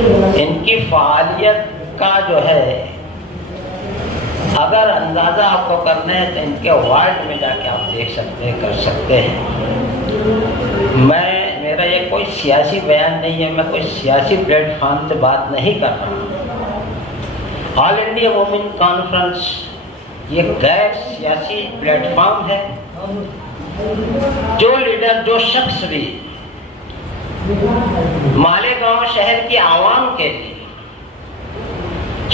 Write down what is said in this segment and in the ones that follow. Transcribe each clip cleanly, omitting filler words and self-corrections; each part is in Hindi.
इनकी फ़ालियत का जो है अगर अंदाज़ा आपको करना है तो इनके वार्ड में जाके आप देख सकते हैं, कर सकते हैं। मेरा ये कोई सियासी बयान नहीं है, मैं कोई सियासी प्लेटफॉर्म से बात नहीं कर रहा। ऑल इंडिया वुमेन कॉन्फ्रेंस ये गैर सियासी प्लेटफॉर्म है। जो लीडर, जो शख्स भी मालेगांव शहर की आवाम के लिए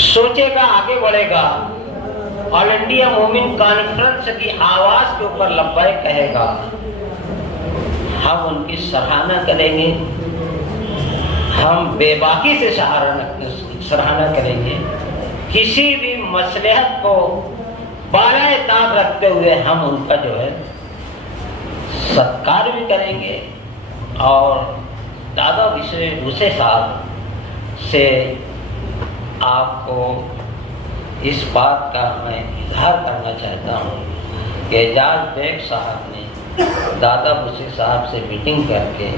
सोचेगा, आगे बढ़ेगा, ऑल इंडिया वुमेन कॉन्फ्रेंस की आवाज के ऊपर लब्बैक कहेगा, हम उनकी सराहना करेंगे, हम बेबाकी से सराहना करेंगे। किसी भी मसलहत को बालाए ताब रखते हुए हम उनका जो है सत्कार भी करेंगे। और दादा भूसे साहब से आपको इस बात का मैं इजहार करना चाहता हूँ कि एजाज बेग साहब ने दादा भूसे साहब से मीटिंग करके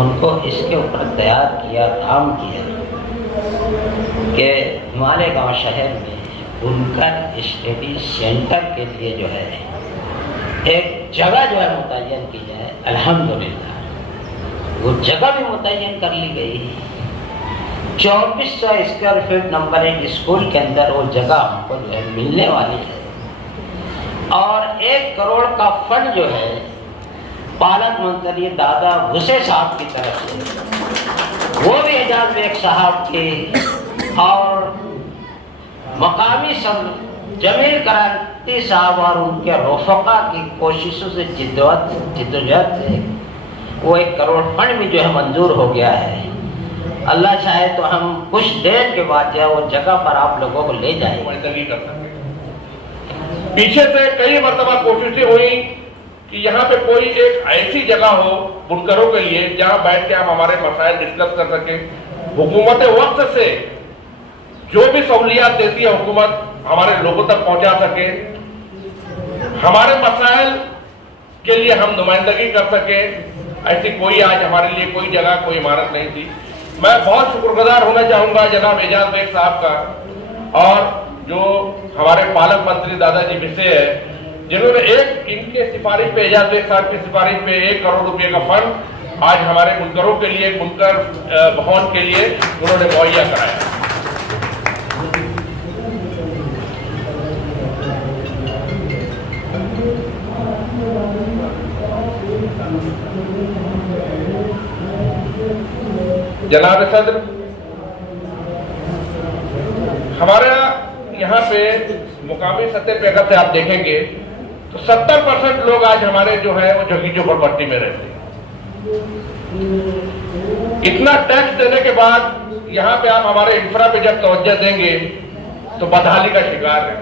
उनको इसके ऊपर तैयार किया, काम किया कि मालेगांव शहर में बुनकर स्टडी सेंटर के लिए जो है एक जगह जो है मुतय्यन की जाए। अल्हम्दुलिल्लाह वो जगह भी मुतय्यन कर ली गई। 2400 स्क्वायर फीट नंबर 1 स्कूल के अंदर वो जगह हमको जो है मिलने वाली है। और 1 करोड़ का फंड जो है पालक मंत्री दादा भूसे साहब की तरफ से, वो भी एजाज बेग साहब के और मकामी जमील क्रांति साहब और उनके रफ़क़ा की कोशिशों से जिद्दोजहद से वो 1 करोड़ फंड भी जो है मंजूर हो गया है। अल्लाह चाहे तो हम कुछ देर के बाद जो है वो जगह पर आप लोगों को ले जाएंगे। पीछे से कई मरतबा कोशिशें हुई कि यहाँ पे कोई एक ऐसी जगह हो बुनकरों के लिए जहाँ बैठ के हम हमारे मसाइल डिस्कस कर सके। हुकूमत वक्त से जो भी सहूलियात देती है हुकूमत हमारे लोगों तक पहुंचा सके, हमारे मसाइल के लिए हम नुमाइंदगी कर सके। ऐसी कोई आज हमारे लिए कोई जगह, कोई इमारत नहीं थी। मैं बहुत शुक्रगुजार होना चाहूंगा जनाब एजाज बेग साहब का और जो हमारे पालक मंत्री दादाजी भिसे है, जिन्होंने इनके सिफारिश पे, एजाज बेग साहब की सिफारिश पे 1 करोड़ रुपए का फंड आज हमारे बुनकरों के लिए, बुनकर भवन के लिए उन्होंने मुहैया कराया। जनाब सदर, हमारे यहाँ पे मुकामी सतह पे अगर से आप देखेंगे तो 70% लोग आज हमारे जो है वो झुग्गी झोपड़पट्टी में रहते हैं। इतना टैक्स देने के बाद यहाँ पे आप हमारे इंफ्रा पे जब तवज्जो देंगे तो बदहाली का शिकार है।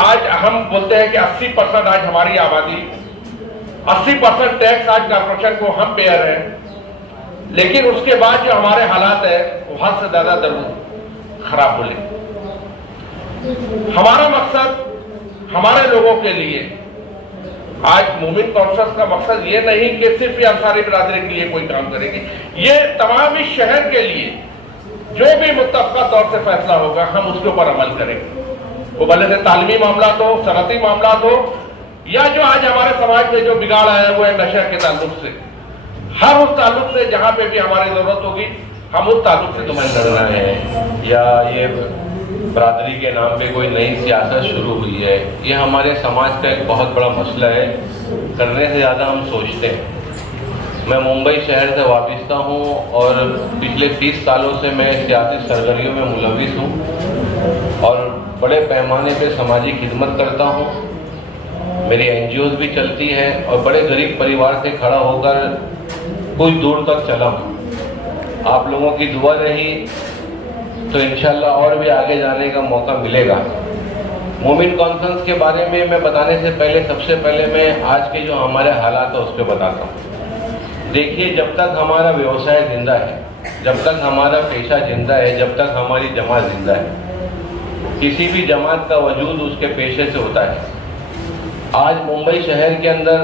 आज हम बोलते हैं कि 80% आज हमारी आबादी, 80% टैक्स आज कॉर्पोरेशन को हम बेयर है, लेकिन उसके बाद जो हमारे हालात है वो हद से ज्यादा खराब बोले। हमारा मकसद हमारे लोगों के लिए आज वुमेन कॉन्फ्रेंस का मकसद ये नहीं कि सिर्फ ये अंसारी बिरादरी के लिए कोई काम करेगी, ये तमाम इस शहर के लिए जो भी मुत्तफ़क़ा तौर से फैसला होगा हम उसके ऊपर अमल करेंगे। वो भले से तालीमी मामला हो, सनअती मामला हो, या जो आज हमारे समाज में जो बिगाड़ आया है वो है नशा के ताल्लुक से। हर उस ताल्लुक से जहां पे भी हमारी जरूरत होगी हम उस ताल्लुक से तुम्हें लड़ना है, या ये बरादरी के नाम पे कोई नई सियासत शुरू हुई है, ये हमारे समाज का एक बहुत बड़ा मसला है। करने से ज़्यादा हम सोचते हैं। मैं मुंबई शहर से वाबिस्ता हूँ और पिछले 30 सालों से मैं सियासी सरगर्मियों में मुलविस हूँ और बड़े पैमाने पे समाजी खिदमत करता हूँ। मेरी NGOs भी चलती है और बड़े गरीब परिवार से खड़ा होकर कुछ दूर तक चला हूँ। आप लोगों की दुआ रही तो इंशाल्लाह और भी आगे जाने का मौका मिलेगा। वुमेन कॉन्फ्रेंस के बारे में मैं बताने से पहले सबसे पहले मैं आज के जो हमारे हालात है उस पर बताता हूँ। देखिए, जब तक हमारा व्यवसाय जिंदा है, जब तक हमारा पेशा जिंदा है, जब तक हमारी जमात जिंदा है, किसी भी जमात का वजूद उसके पेशे से होता है। आज मुंबई शहर के अंदर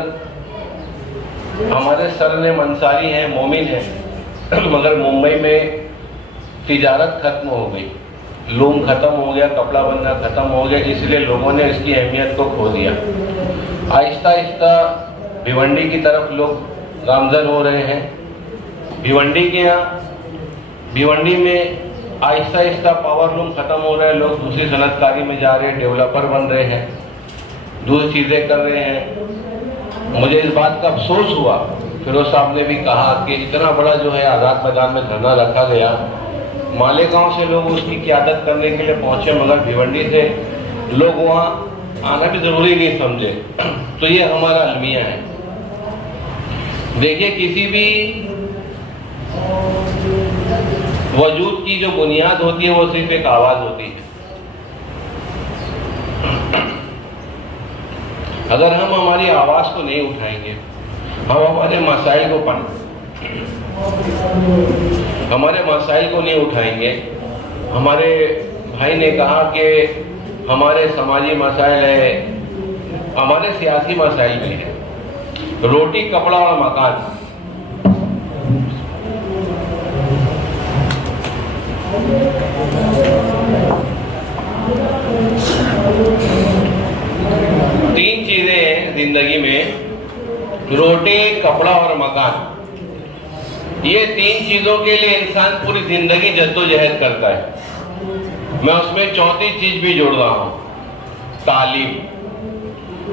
हमारे सरनेम अंसारी हैं, मोमिन हैं, मगर मुंबई में तिजारत खत्म हो गई, लूम खत्म हो गया, कपड़ा बनना खत्म हो गया, इसलिए लोगों ने इसकी अहमियत को खो दिया। आहिस्ता आहिस्ता भिवंडी की तरफ लोग गामजन हो रहे हैं। भिवंडी में आहिस्ता आहिस्ता पावर लूम खत्म हो रहा है, लोग दूसरी सनतकारी में जा रहे हैं, डेवलपर बन रहे हैं, दूसरी चीज़ें कर रहे हैं। मुझे इस बात का अफसोस हुआ, फिरोज साहब ने भी कहा कि इतना बड़ा जो है आज़ाद मैदान में धरना रखा गया, मालेगांव से लोग उसकी क़यादत करने के लिए पहुंचे, मगर भिवंडी से लोग वहाँ आना भी ज़रूरी नहीं समझे। तो ये हमारा अलमिया है। देखिए, किसी भी वजूद की जो बुनियाद होती है वो सिर्फ एक आवाज़ होती है। अगर हम हमारी आवाज़ को नहीं उठाएंगे, हम हमारे मसाइल को नहीं उठाएंगे। हमारे भाई ने कहा कि हमारे समाजी मसाइल है, हमारे सियासी मसाइल भी है, रोटी, कपड़ा और मकान। तीन चीजें हैं जिंदगी में, रोटी, कपड़ा और मकान। ये तीन चीजों के लिए इंसान पूरी जिंदगी जद्दोजहद करता है। मैं उसमें चौथी चीज भी जोड़ रहा हूं, तालीम।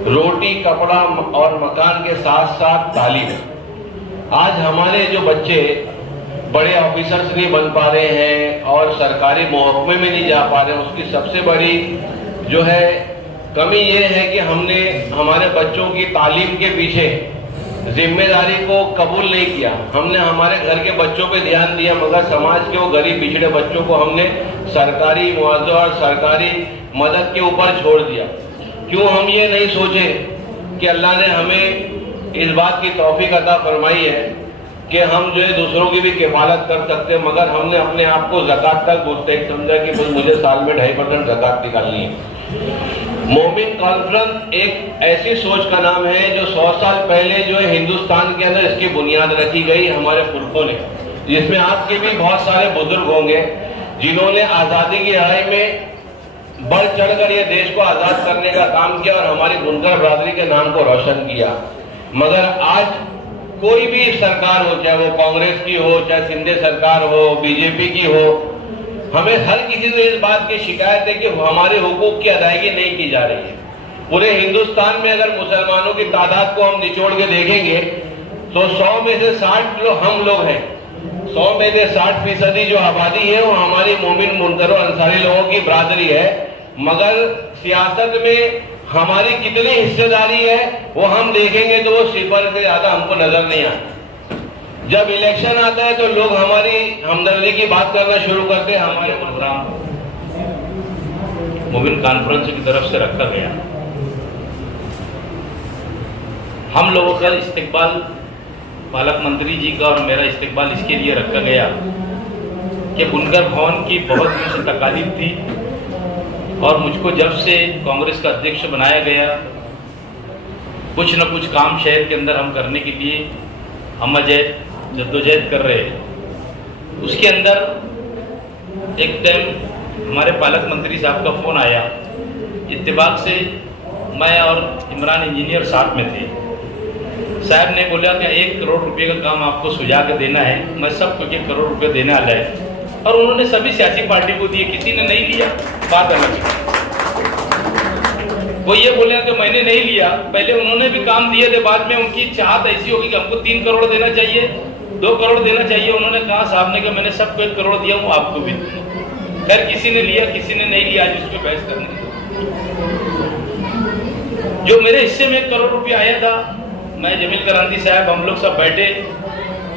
रोटी, कपड़ा और मकान के साथ साथ तालीम। आज हमारे जो बच्चे बड़े ऑफिसर्स नहीं बन पा रहे हैं और सरकारी महकमे में नहीं जा पा रहे हैं, उसकी सबसे बड़ी जो है कमी ये है कि हमने हमारे बच्चों की तालीम के पीछे जिम्मेदारी को कबूल नहीं किया। हमने हमारे घर के बच्चों पे ध्यान दिया, मगर समाज के वो गरीब पिछड़े बच्चों को हमने सरकारी मुआवजा और सरकारी मदद के ऊपर छोड़ दिया। क्यों हम ये नहीं सोचे कि अल्लाह ने हमें इस बात की तौफीक अता फरमाई है कि हम जो है दूसरों की भी किफालत कर सकते हैं, मगर हमने अपने आप को ज़कात तक मुस्तहिक समझा कि भाई मुझे साल में 2.5% ज़कात निकालनी है। मोमिन कॉन्फ्रेंस एक ऐसी सोच का नाम है जो 100 साल पहले जो है हिंदुस्तान के अंदर इसकी बुनियाद रखी गई हमारे पुरखों ने, जिसमें आपके भी बहुत सारे बुजुर्ग होंगे जिन्होंने आज़ादी की लड़ाई में बढ़ चढ़कर ये देश को आज़ाद करने का काम किया और हमारी बुनकर बरादरी के नाम को रोशन किया। मगर आज कोई भी सरकार हो, चाहे वो कांग्रेस की हो, चाहे सिंधे सरकार हो, बीजेपी की हो, हमें हर किसी से इस बात की शिकायत है कि हमारे हुकूक की अदायगी नहीं की जा रही है। पूरे हिंदुस्तान में अगर मुसलमानों की तादाद को हम निचोड़ के देखेंगे तो 100 में से 60 लोग हम लोग हैं। 100 में से 60% जो आबादी है वो हमारी मोमिन मुनकर और अंसारी लोगों की बरादरी है। मगर सियासत में हमारी कितनी हिस्सेदारी है वो हम देखेंगे तो वो 0 से ज्यादा हमको नजर नहीं आता। जब इलेक्शन आता है तो लोग हमारी हमदर्दी की बात करना शुरू करते हैं। हमारे प्रोग्राम मोमिन कॉन्फ्रेंस की तरफ से रखा गया। हम लोगों का इस्तेकबाल, पालक मंत्री जी का और मेरा इस्तेकबाल इसके लिए रखा गया कि बुनकर भवन की बहुत मुझे तकालीफ थी और मुझको जब से कांग्रेस का अध्यक्ष बनाया गया कुछ न कुछ काम शहर के अंदर हम करने के लिए हम जद्दोजहद कर रहे हैं। उसके अंदर एक टाइम हमारे पालक मंत्री साहब का फ़ोन आया, इत्तेफाक से मैं और इमरान इंजीनियर साथ में थे। साहब ने बोला कि 1 करोड़ रुपए का काम आपको सुझा के देना है, मैं सबको 1 करोड़ रुपए देने आ जाए। और उन्होंने सभी सियासी पार्टी को दिए, किसी ने नहीं लिया, बात अलग है। वो ये बोले कि मैंने नहीं लिया, पहले उन्होंने भी काम दिए थे, बाद में उनकी चाहत ऐसी होगी कि हमको 3 करोड़ देना चाहिए, 2 करोड़ देना चाहिए। उन्होंने कहा, साहब ने कहा मैंने सबको 1 करोड़ दिया हूँ, आपको भी दूंगा। खैर किसी ने लिया, किसी ने नहीं लिया, आज उस पर बहस करने। जो मेरे हिस्से में 1 करोड़ रुपया आया था, मैं जमील क्रांति साहब हम लोग सब बैठे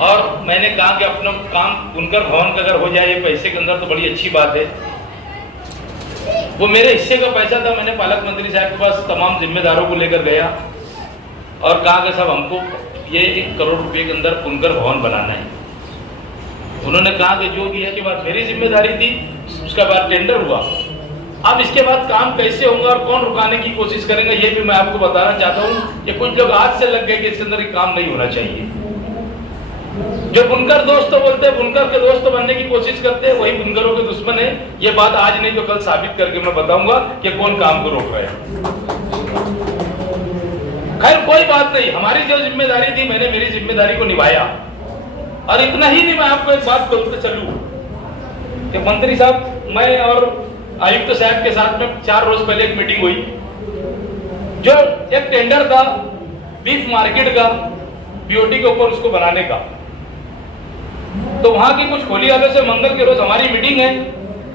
और मैंने कहा कि अपना काम बुनकर भवन का अगर हो जाए पैसे के अंदर तो बड़ी अच्छी बात है। वो मेरे हिस्से का पैसा था, मैंने पालक मंत्री साहब के पास तमाम जिम्मेदारों को लेकर गया और कहा कि साहब हमको ये 1 करोड़ रुपए के अंदर बुनकर भवन बनाना है। उन्होंने कहा कि जो भी है के बाद मेरी जिम्मेदारी थी, उसका बाद टेंडर हुआ। अब इसके बाद काम कैसे होगा और कौन रुकाने की कोशिश करेंगे ये भी मैं आपको बताना चाहता हूँ कि कुछ लोग आज से लग गए कि इसके अंदर काम नहीं होना चाहिए। जो बुनकर दोस्त बोलते हैं, बुनकर के दोस्त बनने की कोशिश करते हैं, वही बुनकरों के दुश्मन है। ये बात आज नहीं तो कल साबित करके मैं बताऊंगा कि कौन काम को रोक रहा है। खैर कोई बात नहीं, हमारी जो जिम्मेदारी थी मैंने मेरी जिम्मेदारी को निभाया। और इतना ही नहीं, मैं आपको एक बात बोलते चलूं कि मंत्री साहब, मैं और आयुक्त साहब के साथ में 4 रोज पहले एक मीटिंग हुई। जो एक टेंडर था बीफ मार्केट का बीओटी के ऊपर उसको बनाने का, तो वहां की कुछ खोली वालों से मंगल के रोज हमारी मीटिंग है।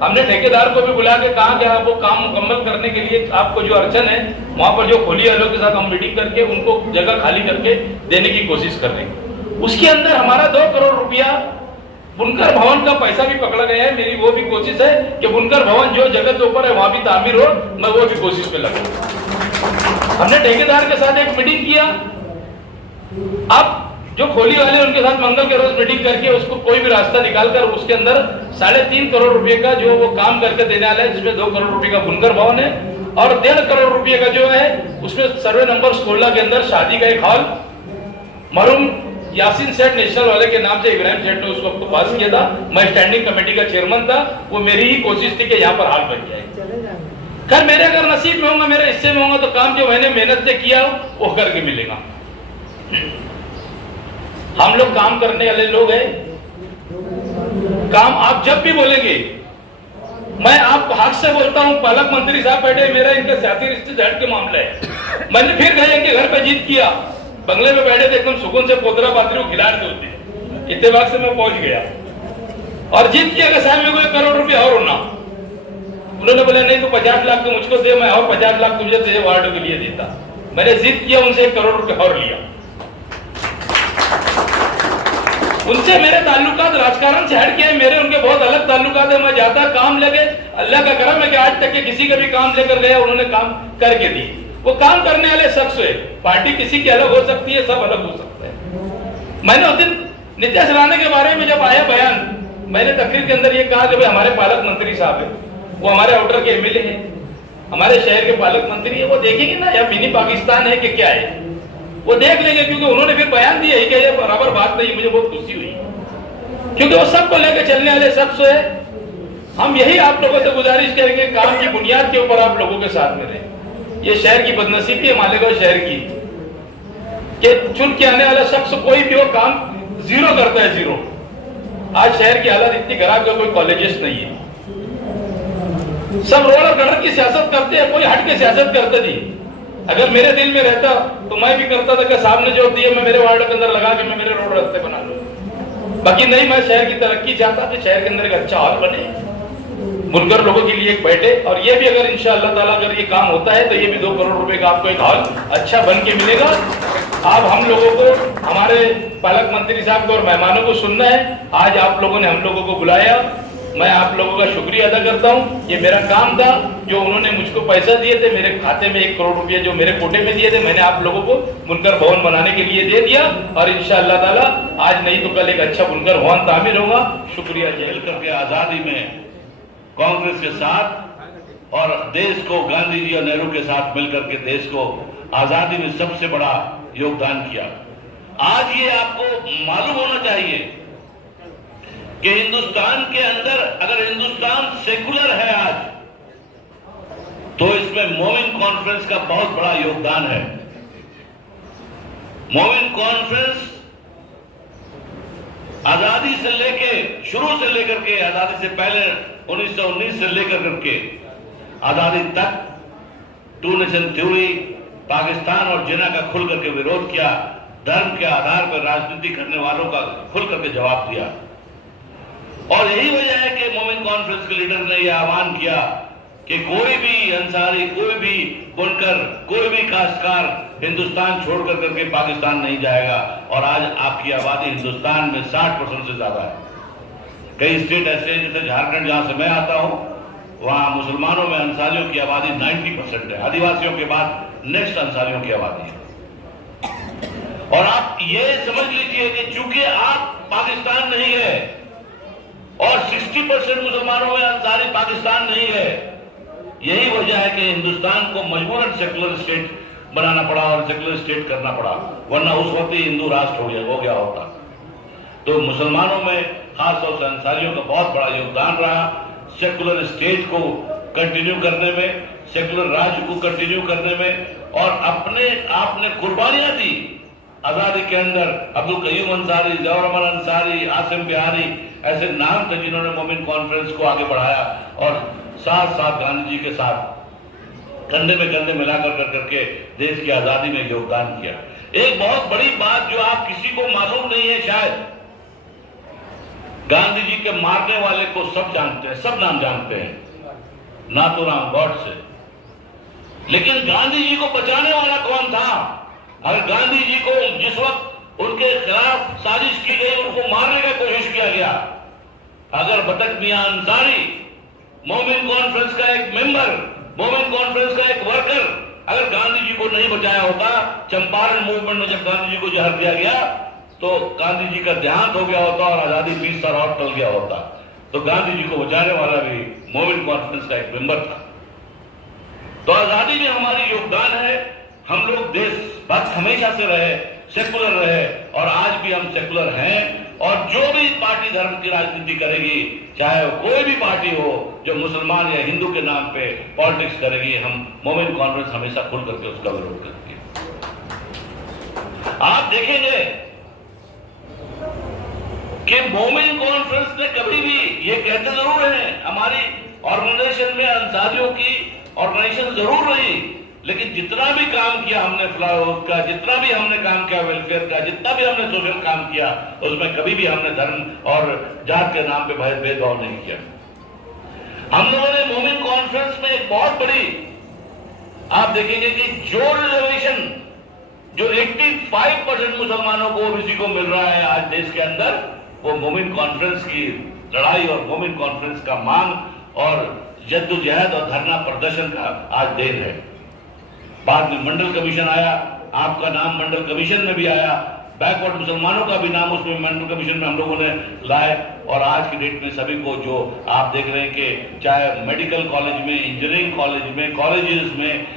हमने ठेकेदार को भी बुला के कहा कि वो काम मुकम्मल करने के लिए आपको जो अड़चन है वहां पर जो खोली वालों के साथ हम मीटिंग करके उनको जगह खाली करके देने की कोशिश कर रहे हैं। उसके अंदर हमारा 2 करोड़ रुपया बुनकर भवन का पैसा भी पकड़ा गया है। मेरी वो भी कोशिश है कि बुनकर भवन जो जगह के ऊपर है वहां भी तामीर हो, मैं वो भी कोशिश में लगूंगा। हमने ठेकेदार के साथ एक मीटिंग किया। अब जो खोली वाले उनके साथ मंगल के रोज मीटिंग करके उसको कोई भी रास्ता निकालकर उसके अंदर 3.5 करोड़ रुपए का जो वो काम करके देने वाला है, जिसमें 2 करोड़ रुपए का बुनकर भवन है और 1.5 करोड़ रुपए का जो है उसमें सर्वे नंबर 16 के अंदर शादी का एक हॉल मरूम यासीन सेठ नेशनल वाले के नाम से इब्राहिम सेठ ने उस वक्त तो पास किया था। मैं स्टैंडिंग कमेटी का चेयरमैन था। वो मेरी ही कोशिश थी कि यहाँ पर हाल बन जाए। खैर मेरे अगर नसीब में होगा, मेरे हिस्से में होगा तो काम जो मैंने मेहनत से किया वो करके मिलेगा। हम लोग काम करने वाले लोग हैं। काम आप जब भी बोलेंगे, मैं आपको हक से बोलता हूं, पालक मंत्री साहब बैठे, मेरा इनके सियासी रिश्ते झट के मामला है। मैंने फिर गए इनके घर पे जीत किया, बंगले में बैठे थे एकदम सुकून से, पोतरा पात्री को खिला रहे होते, इत्तेफाक से मैं पहुंच गया और जीत किया कि साहब मेरे को 1 करोड़ रुपया और होना। उन्होंने बोला नहीं तो 50 लाख तो मुझको दे, मैं और 50 लाख तुझे दे वार्डों के लिए देता। मैंने जिद किया, उनसे 1 करोड़ रुपया और लिया। उनसे मेरे ताल्लुकात राजकारण से हट के मेरे उनके बहुत अलग ताल्लुकात है। मैं जाता काम लगे, अल्लाह का करम है कि आज तक के किसी का भी काम लेकर गया उन्होंने काम करके दी। वो काम करने वाले शख्स है। पार्टी किसी की अलग हो सकती है, सब अलग हो सकते हैं। मैंने उस दिन नीतीश राणे के बारे में जब आया बयान, मैंने तकरीर के अंदर ये कहा कि भाई हमारे पालक मंत्री साहब है, वो हमारे आउटर के एमएलए हैं, हमारे शहर के पालक मंत्री है, वो देखेंगे ना या मिनी पाकिस्तान है कि क्या है, वो देख लेंगे। क्योंकि उन्होंने फिर बयान दिया ही कि ये बराबर बात नहीं। मुझे बहुत खुशी हुई क्योंकि वो सबको लेकर चलने वाले शख्स है। हम यही आप लोगों से गुजारिश करेंगे, काम की बुनियाद के ऊपर आप लोगों के साथ में रहें। ये शहर की बदनसीबी है मालेगांव शहर की कि चुन के आने वाला शख्स कोई भी हो काम जीरो करता है, जीरो। आज शहर की हालत इतनी खराब है, कोई कॉलेजेस नहीं है, सब रोड और गटर की सियासत करते हैं, कोई हट के सियासत करते नहीं। अगर मेरे दिल में रहता तो मैं भी करता था कि सामने जो दिए मैं मेरे वार्ड के अंदर लगा के मैं मेरे रोड रास्ते बना लूं। बाकी नहीं, मैं शहर की तरक्की चाहता कि शहर के अंदर एक अच्छा हॉल बने, बुनकर लोगों के लिए एक बैठे। और ये भी अगर इंशाअल्लाह ताला अगर ये काम होता है तो ये भी 2 करोड़ रुपए का आपको एक हॉल अच्छा बन के मिलेगा। अब हम लोगों को, हमारे पालक मंत्री साहब को और मेहमानों को सुनना है। आज आप लोगों ने हम लोगों को बुलाया, मैं आप लोगों का शुक्रिया अदा करता हूं। ये मेरा काम था, जो उन्होंने मुझको पैसा दिए थे, मेरे खाते में 1 करोड़ रुपए जो मेरे कोटे में दिए थे, मैंने आप लोगों को बुनकर भवन बनाने के लिए दे दिया। और इंशाअल्लाह ताला आज नहीं तो कल एक अच्छा बुनकर भवन तामीर होगा। शुक्रिया। मिलकर के आजादी में कांग्रेस के साथ और देश को गांधी जी और नेहरू के साथ मिलकर के देश को आजादी में सबसे बड़ा योगदान किया। आज ये आपको मालूम होना चाहिए कि हिंदुस्तान के अंदर, अगर हिंदुस्तान सेकुलर है आज, तो इसमें मोमिन कॉन्फ्रेंस का बहुत बड़ा योगदान है। मोमिन कॉन्फ्रेंस आजादी से लेके, शुरू से लेकर के, आजादी से पहले 1919 से लेकर करके आजादी तक 2 नेशन थ्योरी, पाकिस्तान और जिन्ना का खुल करके विरोध किया, धर्म के आधार पर राजनीति करने वालों का खुल करके जवाब दिया। और यही वजह है कि मोमिन कॉन्फ्रेंस के लीडर ने यह आह्वान किया कि कोई भी अंसारी, कोई भी बुनकर, कोई भी काश्तकार हिंदुस्तान छोड़कर करके पाकिस्तान नहीं जाएगा। और आज आपकी आबादी हिंदुस्तान में 60% से ज्यादा है। कई स्टेट ऐसे हैं, जैसे झारखंड जहां से मैं आता हूं, वहां मुसलमानों में अंसारियों की आबादी 90% है। आदिवासियों के बाद नेक्स्ट अंसारियों की आबादी है। और आप ये समझ लीजिए कि चूंकि आप पाकिस्तान नहीं है और 60% मुसलमानों में अंसारी पाकिस्तान नहीं है, यही वजह है कि हिंदुस्तान को मजबूरन सेकुलर स्टेट बनाना पड़ा और सेकुलर स्टेट करना पड़ा, वरना उस वक्त ही हिंदू राष्ट्र हो गया होता। तो मुसलमानों में खासतौर से अंसारियों का बहुत बड़ा योगदान रहा सेकुलर स्टेट को कंटिन्यू करने में, सेकुलर राज्य को कंटिन्यू करने में, और अपने आपने कुर्बानियां दी आजादी के अंदर। अब्दुल कयूम अंसारी, जवाहर रहमान अंसारी, आसिम बिहारी ऐसे नाम थे जिन्होंने मोमिन कॉन्फ्रेंस को आगे बढ़ाया और साथ साथ गांधी जी के साथ कंधे में कंधे मिलाकर करके देश की आजादी में योगदान किया। एक बहुत बड़ी बात जो आप किसी को मालूम नहीं है शायद, गांधी जी के मारने वाले को सब जानते हैं, सब नाम जानते हैं, नाथूराम गॉडसे, लेकिन गांधी जी को बचाने वाला कौन था? अगर गांधी जी को जिस वक्त उनके खिलाफ साजिश की गई, उनको मारने का कोशिश किया गया, अगर बतक मियां अंसारी मोमिन कॉन्फ्रेंस का एक मेंबर, मोमिन कॉन्फ्रेंस का एक वर्कर अगर गांधी जी को नहीं बचाया होता, चंपारण मूवमेंट में जब गांधी जी को जहर दिया गया तो गांधी जी का देहांत हो गया होता और आजादी 20 साल और टल गया होता। तो गांधी जी को बचाने वाला भी मोमिन कॉन्फ्रेंस का एक मेंबर था। तो आजादी में हमारी योगदान है। हम लोग देशभक्त हमेशा से रहे, सेकुलर रहे, और आज भी हम सेकुलर हैं। और जो भी पार्टी धर्म की राजनीति करेगी, चाहे वो कोई भी पार्टी हो जो मुसलमान या हिंदू के नाम पे पॉलिटिक्स करेगी, हम मोमिन कॉन्फ्रेंस हमेशा खुल करके उसका विरोध करेंगे। आप देखेंगे कि मोमिन कॉन्फ्रेंस ने कभी भी, ये कहते जरूर हैं हमारी ऑर्गेनाइजेशन में अंसारियों की ऑर्गेनाइजेशन जरूर रही, लेकिन जितना भी काम किया हमने फ्लाईओवर का, जितना भी हमने काम किया वेलफेयर का, जितना भी हमने सोशल काम किया, उसमें कभी भी हमने धर्म और जात के नाम पे भेदभाव नहीं किया। हम लोगों ने मोमिन कॉन्फ्रेंस में एक बहुत बड़ी, आप देखेंगे कि जो रिजर्वेशन जो 85% मुसलमानों को, ओबीसी को मिल रहा है आज देश के अंदर, वो मोमिन कॉन्फ्रेंस की लड़ाई और मोमिन कॉन्फ्रेंस का मांग और जद्दोजहद और धरना प्रदर्शन का आज देन है। बाद में मंडल कमीशन आया, आपका नाम मंडल कमीशन में भी आया, बैकवर्ड मुसलमानों का भी नाम उसमें मंडल कमीशन में हम लोगों ने लाए। और आज की डेट में सभी को, जो आप देख रहे हैं कि चाहे मेडिकल कॉलेज में, इंजीनियरिंग कॉलेज में, कॉलेजेस में